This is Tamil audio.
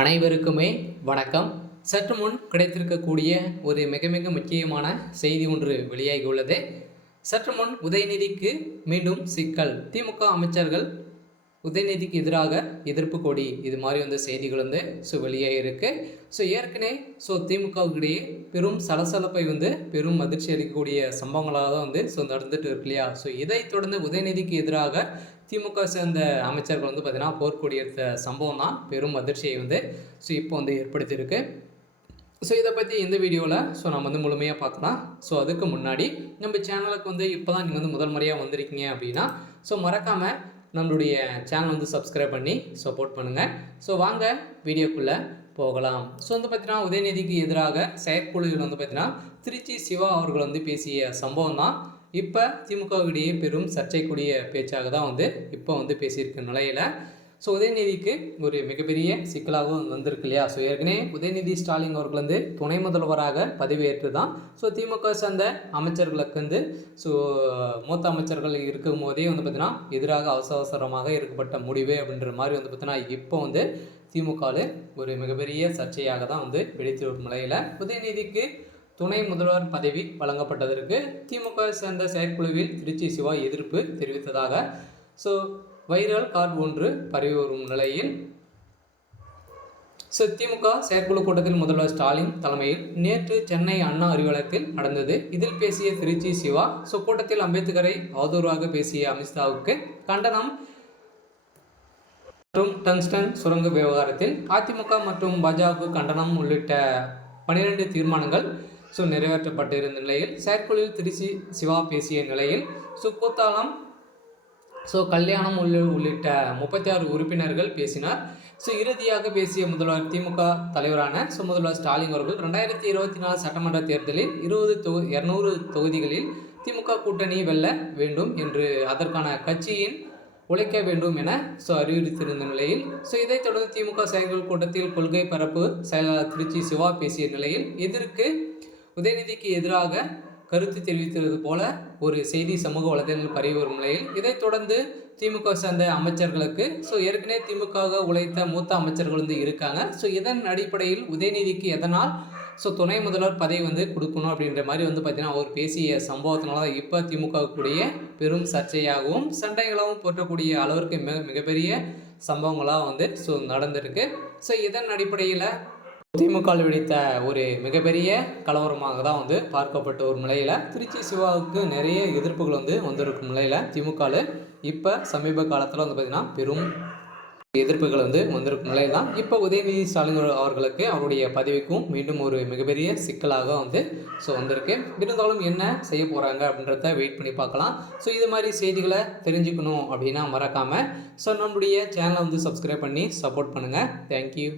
அனைவருக்குமே வணக்கம். சற்று முன் கிடைத்திருக்கக்கூடிய ஒரு மிக மிக முக்கியமான செய்தி ஒன்று வெளியாகி உள்ளது. சற்று முன் உதயநிதிக்கு மீண்டும் சிக்கல். திமுக அமைச்சர்கள் உதயநிதிக்கு எதிராக எதிர்ப்பு கொடி, இது மாதிரி செய்திகள் வெளியாகி இருக்கு. ஏற்கனவே திமுகவுக்கிடையே பெரும் சலசலப்பை பெரும் அதிர்ச்சி அளிக்கக்கூடிய சம்பவங்களாக தான் நடந்துட்டு இருக்கு இல்லையா. இதை தொடர்ந்து உதயநிதிக்கு எதிராக திமுக சேர்ந்த அமைச்சர்கள் பார்த்தீங்கன்னா போர்க்கொடி எடுத்த சம்பவம் தான் பெரும் அதிர்ச்சியை இப்போ ஏற்படுத்தியிருக்கு. இதை பற்றி இந்த வீடியோவில் நம்ம முழுமையாக பார்க்கலாம். அதுக்கு முன்னாடி நம்ம சேனலுக்கு இப்போ தான் நீங்கள் முதல் முறையாக வந்திருக்கீங்க அப்படின்னா மறக்காமல் நம்மளுடைய சேனல் சப்ஸ்கிரைப் பண்ணி சப்போர்ட் பண்ணுங்கள். வாங்க வீடியோக்குள்ளே போகலாம். பார்த்தீங்கன்னா உதயநிதிக்கு எதிராக செயற்குழுவில் பார்த்தீங்கன்னா திருச்சி சிவா அவர்கள் பேசிய சம்பவம் தான் இப்போ திமுகவிடையே பெரும் சர்ச்சைக்குரிய பேச்சாக தான் இப்போ பேசியிருக்க நிலையில் உதயநிதிக்கு ஒரு மிகப்பெரிய சிக்கலாகவும் வந்திருக்கு இல்லையா. ஏற்கனவே உதயநிதி ஸ்டாலின் அவர்கள் துணை முதல்வராக பதவியேற்று தான் திமுக சேர்ந்த அமைச்சர்களுக்கு மூத்த அமைச்சர்கள் இருக்கும் போதே பார்த்திங்கன்னா எதிராக அவசரமாக எடுக்கப்பட்ட முடிவு அப்படின்ற மாதிரி பார்த்திங்கன்னா இப்போ திமுகவில் ஒரு மிகப்பெரிய சர்ச்சையாக தான் வெடித்து வரும் நிலையில் உதயநிதிக்கு துணை முதல்வர் பதவி வழங்கப்பட்டதற்கு திமுக சேர்ந்த செயற்குழுவில் திருச்சி சிவா எதிர்ப்பு தெரிவித்ததாக வைரல் கார்டு ஒன்று பரவி வரும் நிலையில் திமுக செயற்குழு கூட்டத்தில் முதல்வர் ஸ்டாலின் தலைமையில் நேற்று சென்னை அண்ணா அறிவாலயத்தில் நடந்தது. இதில் பேசிய திருச்சி சிவா கூட்டத்தில் அம்பேத்கரை அவதூறாக பேசிய அமித்ஷாவுக்கு கண்டனம் மற்றும் டங்ஸ்டன் சுரங்க விவகாரத்தில் அதிமுக மற்றும் பாஜக கண்டனம் உள்ளிட்ட 12 தீர்மானங்கள் நிறைவேற்றப்பட்டிருந்த நிலையில் செயற்குழுவில் திருச்சி சிவா பேசிய நிலையில் கூத்தாளம் கல்யாணம் உள்ளிட்ட 36 உறுப்பினர்கள் பேசினார். இறுதியாக பேசிய முதல்வர் திமுக தலைவரான முதல்வர் ஸ்டாலின் அவர்கள் 2024 சட்டமன்ற தேர்தலில் 200 தொகுதிகளில் திமுக கூட்டணி வெல்ல வேண்டும் என்று அதற்கான கட்சியின் உழைக்க வேண்டும் என அறிவுறுத்தியிருந்த நிலையில் இதைத் தொடர்ந்து திமுக செயற்குழு கூட்டத்தில் கொள்கை பரப்பு செயலாளர் திருச்சி சிவா பேசிய நிலையில் இதற்கு உதயநிதிக்கு எதிராக கருத்து தெரிவித்தது போல ஒரு செய்தி சமூக வலைதளங்கள் பரவி வரும் நிலையில் இதைத் தொடர்ந்து திமுக சேர்ந்த அமைச்சர்களுக்கு ஏற்கனவே திமுக உழைத்த மூத்த அமைச்சர்கள் இருக்காங்க. இதன் அடிப்படையில் உதயநிதிக்கு எதனால் துணை முதல்வர் பதவி கொடுக்கணும் அப்படின்ற மாதிரி பார்த்தீங்கன்னா அவர் பேசிய சம்பவத்தினால இப்போ திமுக கூடிய பெரும் சர்ச்சையாகவும் சண்டைகளாகவும் போற்றக்கூடிய அளவிற்கு மிகப்பெரிய சம்பவங்களாக நடந்திருக்கு. இதன் அடிப்படையில் திமுக வெடித்த ஒரு மிகப்பெரிய கலவரமாக தான் பார்க்கப்பட்ட ஒரு நிலையில் திருச்சி சிவாவுக்கு நிறைய எதிர்ப்புகள் வந்திருக்கும் நிலையில் திமுகவில் இப்போ சமீப காலத்தில் பார்த்திங்கன்னா பெரும் எதிர்ப்புகள் வந்திருக்கும் நிலையில் தான் இப்போ உதயநிதி ஸ்டாலின் அவர்களுக்கு அவருடைய பதவிக்கும் மீண்டும் ஒரு மிகப்பெரிய சிக்கலாக வந்திருக்கு. இருந்தாலும் என்ன செய்ய போகிறாங்க அப்படின்றத வெயிட் பண்ணி பார்க்கலாம். இது மாதிரி செய்திகளை தெரிஞ்சுக்கணும் அப்படின்னா மறக்காமல் நம்முடைய சேனலை சப்ஸ்கிரைப் பண்ணி சப்போர்ட் பண்ணுங்கள். தேங்க்யூ.